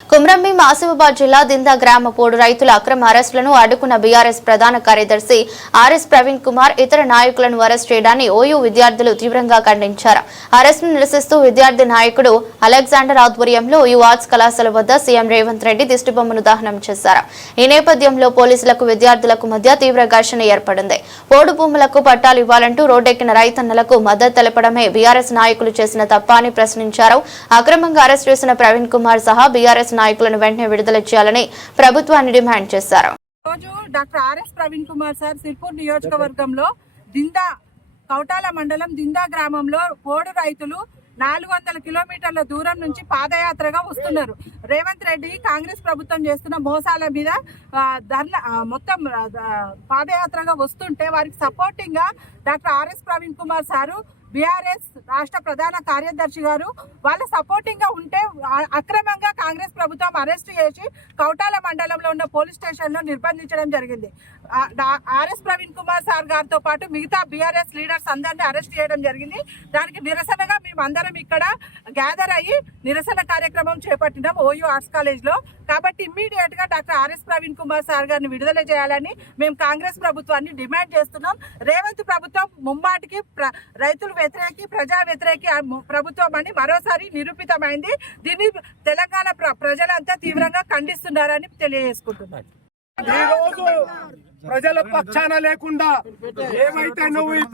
కుమ్రంభీం ఆసిఫాబాద్ జిల్లా దిందా గ్రామ పోడు రైతుల అక్రమ అరెస్టులను అడ్డుకున్న బీఆర్ఎస్ ప్రధాన కార్యదర్శి ఆర్ఎస్ ప్రవీణ్ కుమార్ ఇతర నాయకులను అరెస్ట్ చేయడాన్ని ఓయూ విద్యార్థులు తీవ్రంగా ఖండించారు. అరెస్టును నిరసిస్తూ విద్యార్థి నాయకుడు అలెగ్జాండర్ ఆధ్వర్యంలో ఓయూ ఆర్ట్స్ కళాశాల వద్ద సీఎం రేవంత్ రెడ్డి దిష్టిబొమ్మను దహనం చేశారు. ఈ నేపథ్యంలో పోలీసులకు విద్యార్థులకు మధ్య తీవ్ర ఘర్షణ ఏర్పడింది. పోడు భూములకు పట్టాలు ఇవ్వాలంటూ రోడ్డెక్కిన రైతన్నలకు మద్దతు తెలపడమే బీఆర్ఎస్ నాయకులు చేసిన తప్ప అని ప్రశ్నించారు. అక్రమంగా అరెస్ట్ చేసిన ప్రవీణ్ కుమార్ సహా బీఆర్ఎస్ నాయకులను వెంటనే విడుదల చేయాలని ప్రభుత్వాన్ని డిమాండ్ చేశారు. రోజు doctor RS Praveen Kumar sir Sirpur నియోజకవర్గంలో దిందా కౌటాల మండలం దిందా గ్రామంలో పోడు రైతులు 400 కిలోమీటర్ల దూరం నుంచి పాదయాత్రగా వస్తున్నారు. రేవంత్ రెడ్డి కాంగ్రెస్ ప్రభుత్వం చేస్తున్న మోసాల మీద మొత్తం పాదయాత్రగా వస్తుంటే వారికి సపోర్టింగ్ గా doctor RS Praveen Kumar sir BRS రాష్ట్ర ప్రధాన కార్యదర్శి గారు వాళ్ళ సపోర్టింగ్ గా ఉంటే అక్రమంగా కాంగ్రెస్ ప్రభుత్వం అరెస్ట్ చేసి కౌటాల మండలంలో ఉన్న పోలీస్ స్టేషన్ లో నిర్బంధించడం జరిగింది. ఆర్ఎస్ ప్రవీణ్ కుమార్ సార్ గారితో పాటు మిగతా బీఆర్ఎస్ లీడర్స్ అందరినీ అరెస్ట్ చేయడం జరిగింది. దానికి నిరసనగా మేము అందరం ఇక్కడ గ్యాదర్ అయ్యి నిరసన కార్యక్రమం చేపట్టినాం ఓయూ ఆర్ట్స్ కాలేజ్ లో. కాబట్టి ఇమ్మీడియట్ గా doctor RS Praveen Kumar sir గారిని విడుదల చేయాలని మేము కాంగ్రెస్ ప్రభుత్వాన్ని డిమాండ్ చేస్తున్నాం. రేవంత్ ప్రభుత్వం ముమ్మాటికి రైతులు వ్యతిరేకి ప్రజా వ్యతిరేకి ప్రభుత్వం అని మరోసారి నిరూపితమైంది. దీన్ని తెలంగాణ ప్రజలంతా తీవ్రంగా ఖండిస్తున్నారని తెలియజేసుకుంటున్నారు. ప్రజల పక్షాన లేకుండా ఏమైతే నువ్వు ఈ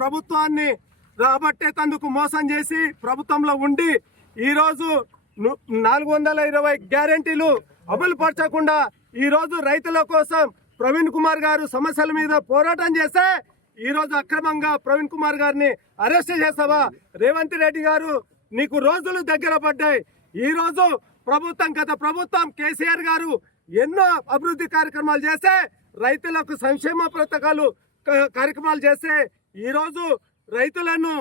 ప్రభుత్వాన్ని రాబట్టేందుకు మోసం చేసి ప్రభుత్వంలో ఉండి ఈ రోజు 420 గ్యారెంటీలు అమలు పరచకుండా ఈ రోజు రైతుల కోసం ప్రవీణ్ కుమార్ గారు సమస్యల మీద పోరాటం చేస్తే ఈ రోజు అక్రమంగా ప్రవీణ్ కుమార్ గారిని అరెస్ట్ చేసావా? రేవంత్ రెడ్డి గారు నీకు రోజులు దగ్గర పడ్డాయి. ఈ రోజు గత ప్రభుత్వం కేసీఆర్ గారు ఎన్నో అభివృద్ధి కార్యక్రమాలు చేస్తే రైతులకు సంక్షేమ పథకాలు కార్యక్రమాలు చేస్తే ఈ రోజు రైతులను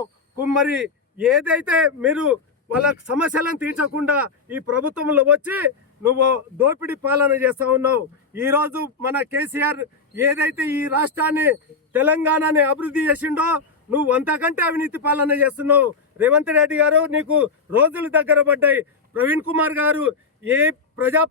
మరి ఏదైతే మీరు వాళ్ళ సమస్యలను తీర్చకుండా ఈ ప్రభుత్వంలో వచ్చి నువ్వు దోపిడీ పాలన చేస్తా ఉన్నావు. ఈ రోజు మన కేసీఆర్ ఏదైతే ఈ రాష్ట్రాన్ని తెలంగాణని అభివృద్ధి చేసిండో నువ్వు అంతకంటే అవినీతి పాలన చేస్తున్నావు. రేవంత్ రెడ్డి గారు నీకు రోజులు దగ్గర పడ్డాయి. ప్రవీణ్ కుమార్ గారు ఏ ప్రజా